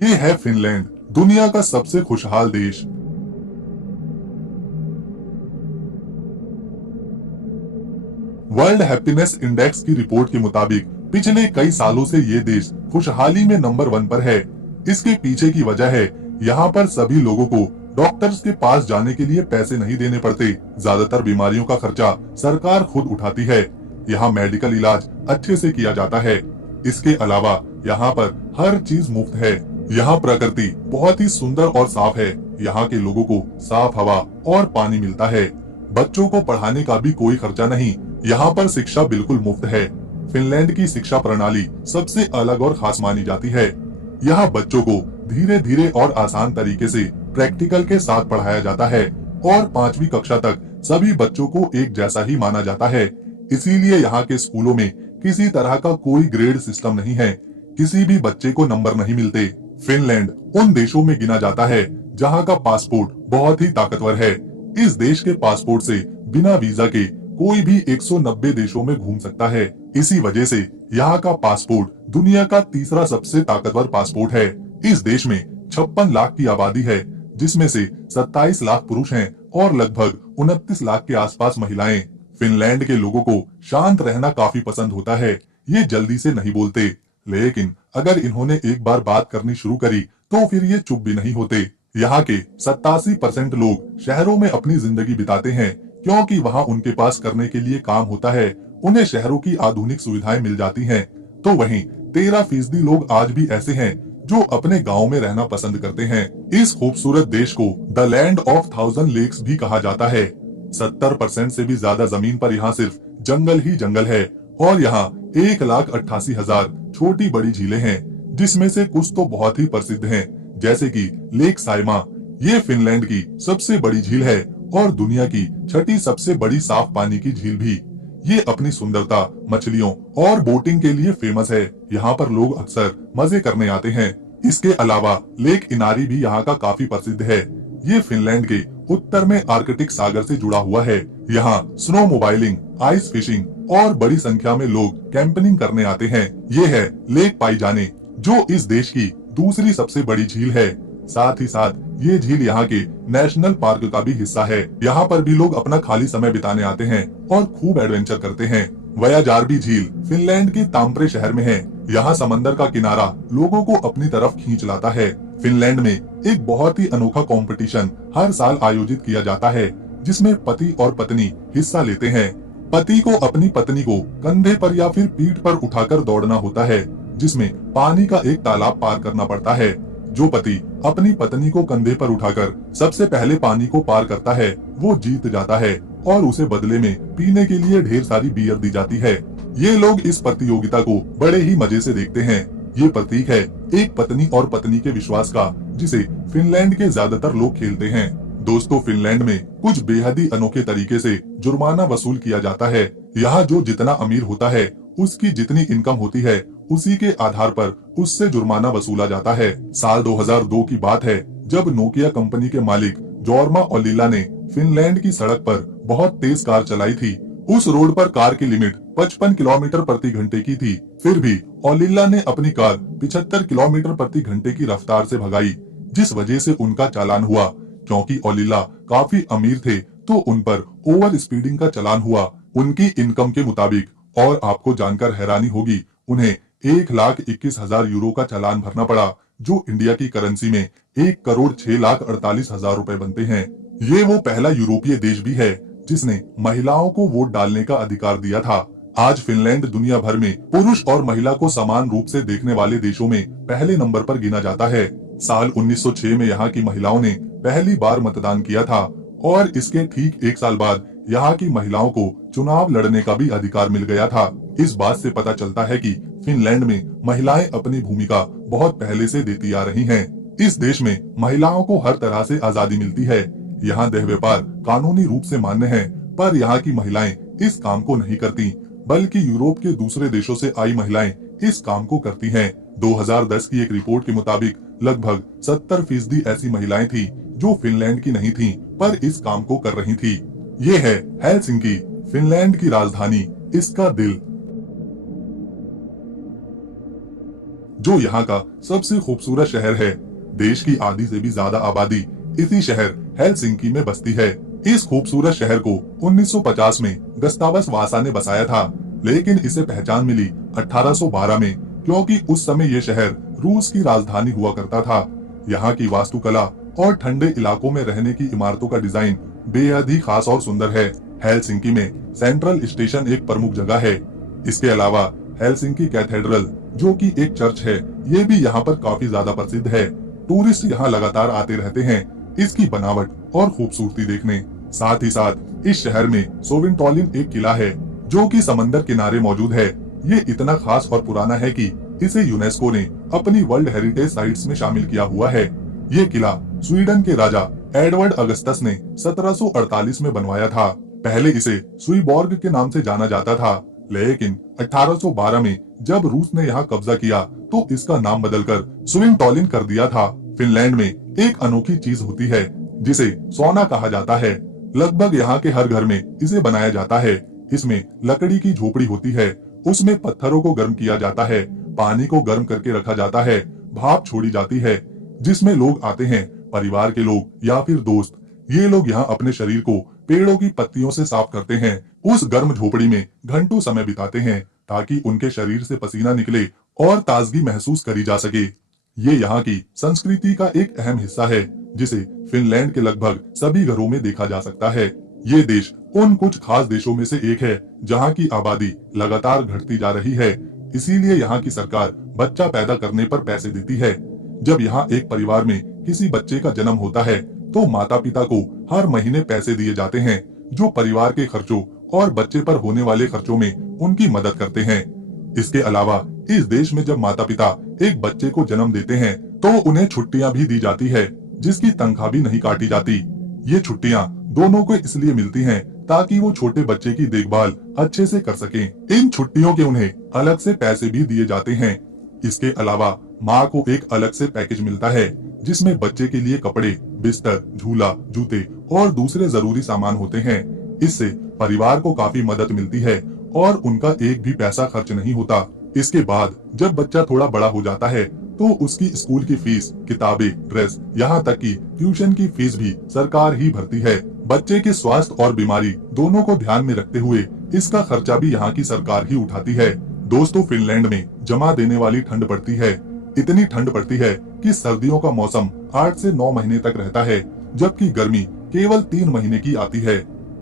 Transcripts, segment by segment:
ये है फिनलैंड, दुनिया का सबसे खुशहाल देश। वर्ल्ड हैप्पीनेस इंडेक्स की रिपोर्ट के मुताबिक पिछले कई सालों से ये देश खुशहाली में नंबर 1 पर है। इसके पीछे की वजह है यहाँ पर सभी लोगों को डॉक्टर्स के पास जाने के लिए पैसे नहीं देने पड़ते। ज्यादातर बीमारियों का खर्चा सरकार खुद उठाती है। यहाँ मेडिकल इलाज अच्छे से किया जाता है। इसके अलावा यहाँ पर हर चीज मुफ्त है। यहाँ प्रकृति बहुत ही सुंदर और साफ है। यहाँ के लोगों को साफ हवा और पानी मिलता है। बच्चों को पढ़ाने का भी कोई खर्चा नहीं। यहाँ पर शिक्षा बिल्कुल मुफ्त है। फिनलैंड की शिक्षा प्रणाली सबसे अलग और खास मानी जाती है। यहाँ बच्चों को धीरे धीरे और आसान तरीके से प्रैक्टिकल के साथ पढ़ाया जाता है और 5वीं कक्षा तक सभी बच्चों को एक जैसा ही माना जाता है। इसीलिए यहाँ के स्कूलों में किसी तरह का कोई ग्रेड सिस्टम नहीं है। किसी भी बच्चे को नंबर नहीं मिलते। फिनलैंड उन देशों में गिना जाता है जहाँ का पासपोर्ट बहुत ही ताकतवर है। इस देश के पासपोर्ट से बिना वीजा के कोई भी 190 देशों में घूम सकता है। इसी वजह से यहाँ का पासपोर्ट दुनिया का तीसरा सबसे ताकतवर पासपोर्ट है। इस देश में 56 लाख की आबादी है, जिसमें से 27 लाख पुरुष हैं और लगभग 29 लाख के आसपास महिलाएं। फिनलैंड के लोगों को शांत रहना काफी पसंद होता है। ये जल्दी से नहीं बोलते, लेकिन अगर इन्होंने एक बार बात करनी शुरू करी तो फिर ये चुप भी नहीं होते। यहाँ के 87% लोग शहरों में अपनी जिंदगी बिताते हैं, क्योंकि वहाँ उनके पास करने के लिए काम होता है। उन्हें शहरों की आधुनिक सुविधाएं मिल जाती हैं। तो वहीं 13% लोग आज भी ऐसे हैं जो अपने गाँव में रहना पसंद करते हैं। इस खूबसूरत देश को द लैंड ऑफ 1000 लेक्स भी कहा जाता है। 70% से भी ज्यादा जमीन पर यहाँ सिर्फ जंगल ही जंगल है और यहाँ 1,88,000 छोटी बड़ी झीलें हैं, जिसमें से कुछ तो बहुत ही प्रसिद्ध हैं, जैसे कि लेक साइमा। ये फिनलैंड की सबसे बड़ी झील है और दुनिया की 6ठी सबसे बड़ी साफ पानी की झील भी। ये अपनी सुंदरता, मछलियों और बोटिंग के लिए फेमस है। यहाँ पर लोग अक्सर मजे करने आते हैं। इसके अलावा लेक इनारी भी यहाँ का काफी प्रसिद्ध है। ये फिनलैंड के उत्तर में आर्कटिक सागर से जुड़ा हुआ है। यहाँ स्नो मोबाइलिंग, आइस फिशिंग और बड़ी संख्या में लोग कैंपिंग करने आते हैं। ये है लेक पाइजाने, जो इस देश की दूसरी सबसे बड़ी झील है। साथ ही साथ ये झील यहाँ के नेशनल पार्क का भी हिस्सा है। यहाँ पर भी लोग अपना खाली समय बिताने आते हैं और खूब एडवेंचर करते हैं। वयाजार्बी झील फिनलैंड के ताम्परे शहर में है। यहाँ समंदर का किनारा लोगों को अपनी तरफ खींच लाता है। फिनलैंड में एक बहुत ही अनोखा कंपटीशन हर साल आयोजित किया जाता है, जिसमें पति और पत्नी हिस्सा लेते हैं। पति को अपनी पत्नी को कंधे पर या फिर पीठ पर उठाकर दौड़ना होता है, जिसमें पानी का एक तालाब पार करना पड़ता है। जो पति अपनी पत्नी को कंधे पर उठाकर सबसे पहले पानी को पार करता है, वो जीत जाता है और उसे बदले में पीने के लिए ढेर सारी बियर दी जाती है। ये लोग इस प्रतियोगिता को बड़े ही मजे से देखते हैं। ये प्रतीक है एक पत्नी और पत्नी के विश्वास का, जिसे फिनलैंड के ज्यादातर लोग खेलते हैं। दोस्तों, फिनलैंड में कुछ बेहद ही अनोखे तरीके से जुर्माना वसूल किया जाता है। यहाँ जो जितना अमीर होता है, उसकी जितनी इनकम होती है, उसी के आधार पर उससे जुर्माना वसूला जाता है। साल 2002 की बात है, जब नोकिया कंपनी के मालिक जॉर्मा ओलिला ने फिनलैंड की सड़क पर बहुत तेज कार चलाई थी। उस रोड पर कार की लिमिट 55 किलोमीटर प्रति घंटे की थी। फिर भी ओलिला ने अपनी कार 75 किलोमीटर प्रति घंटे की रफ्तार से भगाई, जिस वजह से उनका चालान हुआ। क्योंकि ओलिला काफी अमीर थे, तो उन पर ओवर स्पीडिंग का चालान हुआ उनकी इनकम के मुताबिक। और आपको जानकर हैरानी होगी, उन्हें 1,21,000 यूरो का चालान भरना पड़ा, जो इंडिया की करेंसी में 1,06,48,000 रुपए बनते हैं। ये वो पहला यूरोपीय देश भी है जिसने महिलाओं को वोट डालने का अधिकार दिया था। आज फिनलैंड दुनिया भर में पुरुष और महिला को समान रूप से देखने वाले देशों में पहले नंबर पर गिना जाता है। साल 1906 में यहाँ की महिलाओं ने पहली बार मतदान किया था और इसके ठीक 1 साल बाद यहाँ की महिलाओं को चुनाव लड़ने का भी अधिकार मिल गया था। इस बात से पता चलता है कि फिनलैंड में महिलाएं अपनी भूमिका बहुत पहले से देती आ रही हैं। इस देश में महिलाओं को हर तरह से आजादी मिलती है। यहाँ देह व्यापार कानूनी रूप से मान्य है, पर यहाँ की महिलाएं इस काम को नहीं करती, बल्कि यूरोप के दूसरे देशों से आई महिलाएं इस काम को करती हैं। 2010 की एक रिपोर्ट के मुताबिक लगभग 70% ऐसी महिलाएं थी जो फिनलैंड की नहीं थीं, पर इस काम को कर रही थी। ये है हेलसिंकी, फिनलैंड की राजधानी, इसका दिल। जो यहाँ का सबसे खूबसूरत शहर है। देश की आधी से भी ज्यादा आबादी इसी शहर हेलसिंकी में बसती है। इस खूबसूरत शहर को 1950 में गस्तावस वासा ने बसाया था, लेकिन इसे पहचान मिली 1812 में, क्योंकि उस समय ये शहर रूस की राजधानी हुआ करता था। यहाँ की वास्तुकला और ठंडे इलाकों में रहने की इमारतों का डिजाइन बेहद ही खास और सुंदर है। हेलसिंकी में सेंट्रल स्टेशन एक प्रमुख जगह है। इसके अलावा हेलसिंकी कैथेड्रल, जो कि एक चर्च है, ये भी यहाँ पर काफी ज्यादा प्रसिद्ध है। टूरिस्ट यहाँ लगातार आते रहते हैं इसकी बनावट और खूबसूरती देखने। साथ ही साथ इस शहर में सोविंटोलिन एक किला है, जो कि समंदर किनारे मौजूद है। ये इतना खास और पुराना है कि इसे यूनेस्को ने अपनी वर्ल्ड हेरिटेज साइट्स में शामिल किया हुआ है। ये किला स्वीडन के राजा एडवर्ड अगस्टस ने 1748 में बनवाया था। पहले इसे स्वीबॉर्ग के नाम से जाना जाता था, लेकिन 1812 में जब रूस ने यहाँ कब्जा किया तो इसका नाम बदलकर स्विंटोलिन कर दिया था। फिनलैंड में एक अनोखी चीज होती है जिसे सोना कहा जाता है। लगभग यहाँ के हर घर में इसे बनाया जाता है। इसमें लकड़ी की झोपड़ी होती है, उसमें पत्थरों को गर्म किया जाता है, पानी को गर्म करके रखा जाता है, भाप छोड़ी जाती है, जिसमें लोग आते हैं, परिवार के लोग या फिर दोस्त। ये लोग यहाँ अपने शरीर को पेड़ों की पत्तियों से साफ करते हैं। उस गर्म झोपड़ी में घंटों समय बिताते हैं ताकि उनके शरीर से पसीना निकले और ताजगी महसूस करी जा सके। ये यहाँ की संस्कृति का एक अहम हिस्सा है, जिसे फिनलैंड के लगभग सभी घरों में देखा जा सकता है। ये देश उन कुछ खास देशों में से एक है जहाँ की आबादी लगातार घटती जा रही है। इसीलिए यहाँ की सरकार बच्चा पैदा करने पर पैसे देती है। जब यहाँ एक परिवार में किसी बच्चे का जन्म होता है तो माता पिता को हर महीने पैसे दिए जाते हैं, जो परिवार के खर्चों और बच्चे पर होने वाले खर्चों में उनकी मदद करते हैं। इसके अलावा इस देश में जब माता पिता एक बच्चे को जन्म देते हैं तो उन्हें छुट्टियां भी दी जाती है, जिसकी तनख्वाह भी नहीं काटी जाती। ये छुट्टियां दोनों को इसलिए मिलती हैं ताकि वो छोटे बच्चे की देखभाल अच्छे से कर सकें। इन छुट्टियों के उन्हें अलग से पैसे भी दिए जाते हैं। इसके अलावा माँ को एक अलग से पैकेज मिलता है, जिसमें बच्चे के लिए कपड़े, बिस्तर, झूला, जूते और दूसरे जरूरी सामान होते हैं। इससे परिवार को काफी मदद मिलती है और उनका एक भी पैसा खर्च नहीं होता। इसके बाद जब बच्चा थोड़ा बड़ा हो जाता है तो उसकी स्कूल की फीस, किताबें, ड्रेस, यहाँ तक कि ट्यूशन की फीस भी सरकार ही भरती है। बच्चे के स्वास्थ्य और बीमारी दोनों को ध्यान में रखते हुए इसका खर्चा भी यहाँ की सरकार ही उठाती है। दोस्तों, फिनलैंड में जमा देने वाली ठंड पड़ती है। इतनी ठंड पड़ती है कि सर्दियों का मौसम 8 से 9 महीने तक रहता है, जबकि गर्मी केवल 3 महीने की आती है।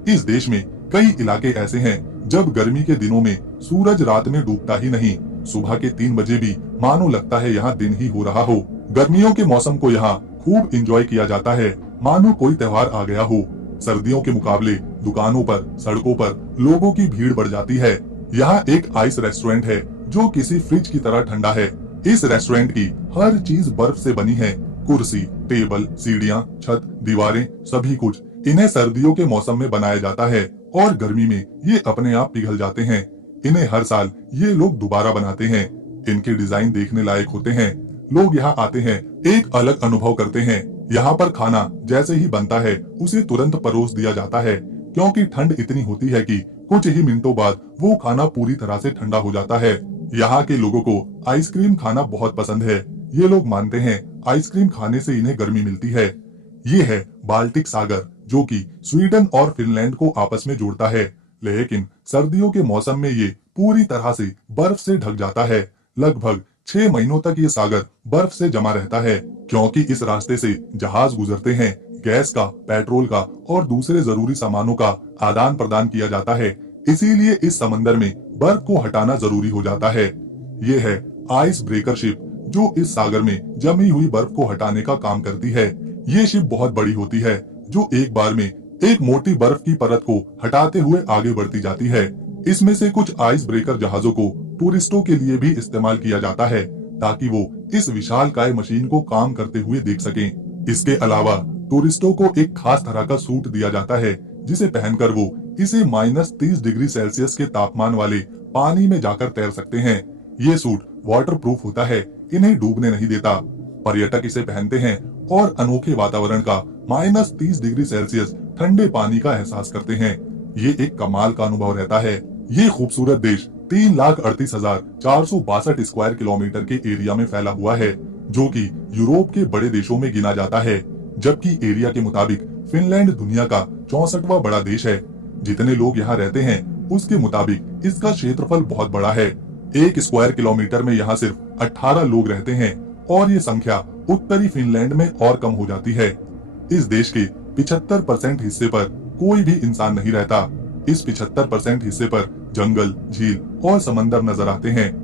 इस देश में कई इलाके ऐसे हैं जब गर्मी के दिनों में सूरज रात में डूबता ही नहीं, सुबह के 3 बजे भी मानो लगता है यहाँ दिन ही हो रहा हो। गर्मियों के मौसम को यहाँ खूब एंजॉय किया जाता है, मानो कोई त्योहार आ गया हो। सर्दियों के मुकाबले दुकानों पर, सड़कों पर लोगों की भीड़ बढ़ जाती है। यहाँ एक आइस रेस्टोरेंट है जो किसी फ्रिज की तरह ठंडा है। इस रेस्टोरेंट की हर चीज बर्फ से बनी है। कुर्सी, टेबल, सीढ़ियाँ, छत, दीवारें, सभी कुछ इन्हें सर्दियों के मौसम में बनाया जाता है और गर्मी में ये अपने आप पिघल जाते हैं। इन्हें हर साल ये लोग दोबारा बनाते हैं। इनके डिजाइन देखने लायक होते हैं। लोग यहाँ आते हैं, एक अलग अनुभव करते हैं। यहाँ पर खाना जैसे ही बनता है उसे तुरंत परोस दिया जाता है, क्योंकि ठंड इतनी होती है कि कुछ ही मिनटों बाद वो खाना पूरी तरह से ठंडा हो जाता है। यहाँ के लोगों को आइसक्रीम खाना बहुत पसंद है। ये लोग मानते हैं आइसक्रीम खाने से इन्हें गर्मी मिलती है। ये है बाल्टिक सागर, जो कि स्वीडन और फिनलैंड को आपस में जोड़ता है, लेकिन सर्दियों के मौसम में ये पूरी तरह से बर्फ से ढक जाता है। लगभग 6 महीनों तक ये सागर बर्फ से जमा रहता है, क्योंकि इस रास्ते से जहाज गुजरते हैं। गैस का, पेट्रोल का और दूसरे जरूरी सामानों का आदान प्रदान किया जाता है। इसीलिए इस समंदर में बर्फ को हटाना जरूरी हो जाता है। ये है आइस ब्रेकर शिप, जो इस सागर में जमी हुई बर्फ को हटाने का काम करती है। ये शिप बहुत बड़ी होती है, जो एक बार में एक मोटी बर्फ की परत को हटाते हुए आगे बढ़ती जाती है। इसमें से कुछ आइस ब्रेकर जहाजों को टूरिस्टों के लिए भी इस्तेमाल किया जाता है, ताकि वो इस विशालकाय मशीन को काम करते हुए देख सकें। इसके अलावा टूरिस्टों को एक खास तरह का सूट दिया जाता है, जिसे पहनकर वो इसे -30 डिग्री सेल्सियस के तापमान वाले पानी में जाकर तैर सकते हैं। ये सूट वाटर प्रूफ होता है, इन्हें डूबने नहीं देता। पर्यटक इसे पहनते हैं और अनोखे वातावरण का -30 डिग्री सेल्सियस ठंडे पानी का एहसास करते हैं। ये एक कमाल का अनुभव रहता है। ये खूबसूरत देश 3,38,462 स्क्वायर किलोमीटर के एरिया में फैला हुआ है, जो कि यूरोप के बड़े देशों में गिना जाता है। जबकि एरिया के मुताबिक फिनलैंड दुनिया का 64वां बड़ा देश है। जितने लोग यहाँ रहते हैं उसके मुताबिक इसका क्षेत्रफल बहुत बड़ा है। 1 स्क्वायर किलोमीटर में यहाँ सिर्फ 18 लोग रहते हैं और ये संख्या उत्तरी फिनलैंड में और कम हो जाती है। इस देश के 75% हिस्से पर कोई भी इंसान नहीं रहता। इस 75% हिस्से पर जंगल, झील और समंदर नजर आते हैं।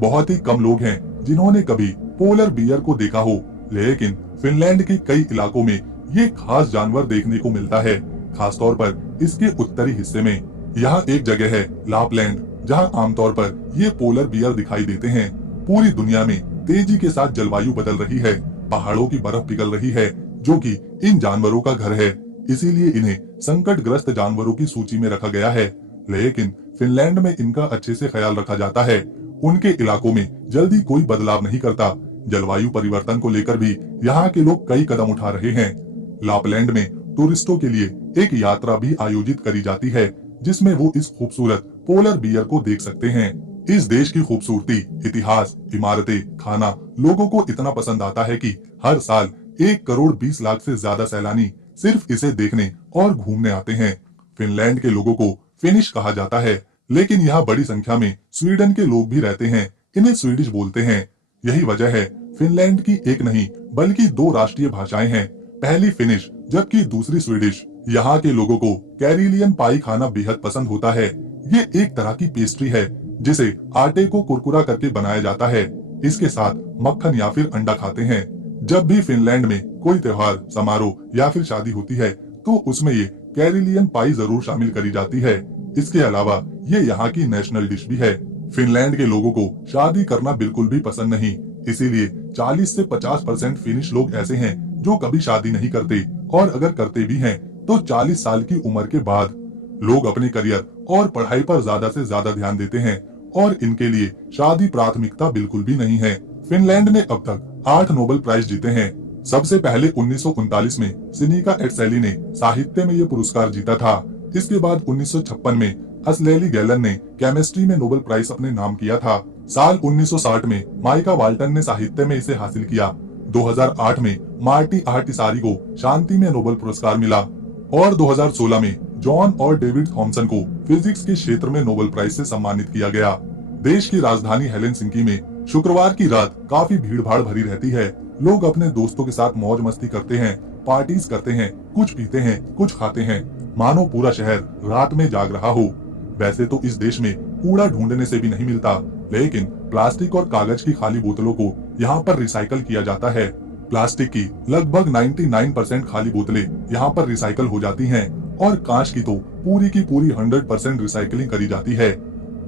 बहुत ही कम लोग हैं जिन्होंने कभी पोलर बियर को देखा हो, लेकिन फिनलैंड के कई इलाकों में ये खास जानवर देखने को मिलता है, खासतौर पर इसके उत्तरी हिस्से में। यहाँ एक जगह है लापलैंड, जहाँ आमतौर पर ये पोलर बियर दिखाई देते हैं। पूरी दुनिया में तेजी के साथ जलवायु बदल रही है, पहाड़ों की बर्फ पिघल रही है, जो कि इन जानवरों का घर है। इसीलिए इन्हें संकटग्रस्त जानवरों की सूची में रखा गया है। लेकिन फिनलैंड में इनका अच्छे से ख्याल रखा जाता है। उनके इलाकों में जल्दी कोई बदलाव नहीं करता। जलवायु परिवर्तन को लेकर भी यहाँ के लोग कई कदम उठा रहे हैं। लापलैंड में टूरिस्टों के लिए एक यात्रा भी आयोजित करी जाती है, जिसमें वो इस खूबसूरत पोलर बियर को देख सकते हैं। इस देश की खूबसूरती, इतिहास, इमारतें, खाना लोगों को इतना पसंद आता है कि हर साल 1 करोड़ 20 लाख से ज्यादा सैलानी सिर्फ इसे देखने और घूमने आते हैं। फिनलैंड के लोगों को फिनिश कहा जाता है, लेकिन यहाँ बड़ी संख्या में स्वीडन के लोग भी रहते हैं। इन्हें स्वीडिश बोलते हैं। यही वजह है फिनलैंड की एक नहीं बल्कि 2 राष्ट्रीय भाषाएं हैं, पहली फिनिश जबकि दूसरी स्वीडिश। यहाँ के लोगों को कैरिलियन पाई खाना बेहद पसंद होता है। ये एक तरह की पेस्ट्री है जिसे आटे को कुरकुरा करके बनाया जाता है। इसके साथ मक्खन या फिर अंडा खाते हैं। जब भी फिनलैंड में कोई त्योहार, समारोह या फिर शादी होती है तो उसमें ये कैरिलियन पाई जरूर शामिल करी जाती है। इसके अलावा ये यहाँ की नेशनल डिश भी है। फिनलैंड के लोगों को शादी करना बिल्कुल भी पसंद नहीं, इसीलिए 40 से 50% फिनिश लोग ऐसे हैं जो कभी शादी नहीं करते, और अगर करते भी हैं तो 40 साल की उम्र के बाद। लोग अपने करियर और पढ़ाई पर ज्यादा से ज्यादा ध्यान देते हैं और इनके लिए शादी प्राथमिकता बिल्कुल भी नहीं है। फिनलैंड ने अब तक 8 नोबेल प्राइज जीते हैं। सबसे पहले 1939 में सिनिका एटसेली ने साहित्य में ये पुरस्कार जीता था। इसके बाद 1956 में असलेली गैलन ने केमिस्ट्री में नोबेल प्राइज अपने नाम किया था। साल 1960 में माइका वाल्टन ने साहित्य में इसे हासिल किया। 2008 में मार्टी आहटिसारी को शांति में नोबेल पुरस्कार मिला और 2016 में जॉन और डेविड थॉमसन को फिजिक्स के क्षेत्र में नोबेल प्राइज से सम्मानित किया गया। देश की राजधानी हेलेसिंकी में शुक्रवार की रात काफी भीड़ भाड़ भरी रहती है। लोग अपने दोस्तों के साथ मौज मस्ती करते हैं, पार्टीज करते हैं, कुछ पीते हैं, कुछ खाते हैं, मानो पूरा शहर रात में जाग रहा हो। वैसे तो इस देश में कूड़ा ढूंढने से भी नहीं मिलता, लेकिन प्लास्टिक और कागज की खाली बोतलों को यहाँ पर रिसाइकल किया जाता है। प्लास्टिक की लगभग 99% खाली बोतलें यहाँ पर रिसाइकल हो जाती हैं और कांच की तो पूरी की पूरी 100% रिसाइकलिंग करी जाती है।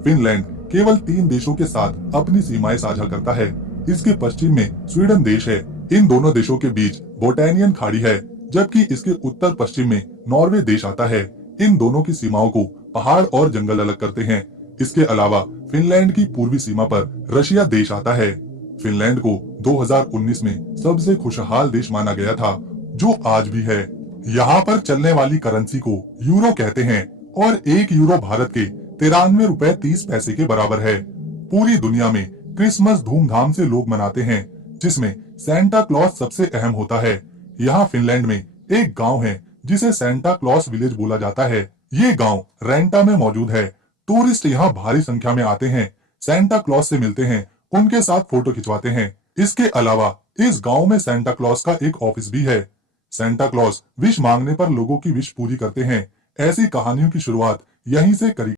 फिनलैंड केवल 3 देशों के साथ अपनी सीमाएं साझा करता है। इसके पश्चिम में स्वीडन देश है। इन दोनों देशों के बीच बोटेनियन खाड़ी है, जबकि इसके उत्तर पश्चिम में नॉर्वे देश आता है। इन दोनों की सीमाओं को पहाड़ और जंगल अलग करते हैं। इसके अलावा फिनलैंड की पूर्वी सीमा पर रशिया देश आता है। फिनलैंड को 2019 में सबसे खुशहाल देश माना गया था, जो आज भी है। यहाँ पर चलने वाली करेंसी को यूरो कहते हैं और 1 यूरो भारत के 93 रुपए 30 पैसे के बराबर है। पूरी दुनिया में क्रिसमस धूमधाम से लोग मनाते हैं, जिसमें सेंटा क्लॉस सबसे अहम होता है। यहाँ फिनलैंड में एक गांव है जिसे सेंटा क्लॉस विलेज बोला जाता है। ये गांव रेंटा में मौजूद है। टूरिस्ट यहाँ भारी संख्या में आते हैं, सेंटा क्लॉस से मिलते हैं, उनके साथ फोटो खिंचवाते हैं। इसके अलावा इस गांव में सेंटा क्लॉस का एक ऑफिस भी है। सेंटा क्लॉस विश मांगने पर लोगों की विश पूरी करते हैं। ऐसी कहानियों की शुरुआत यहीं से करी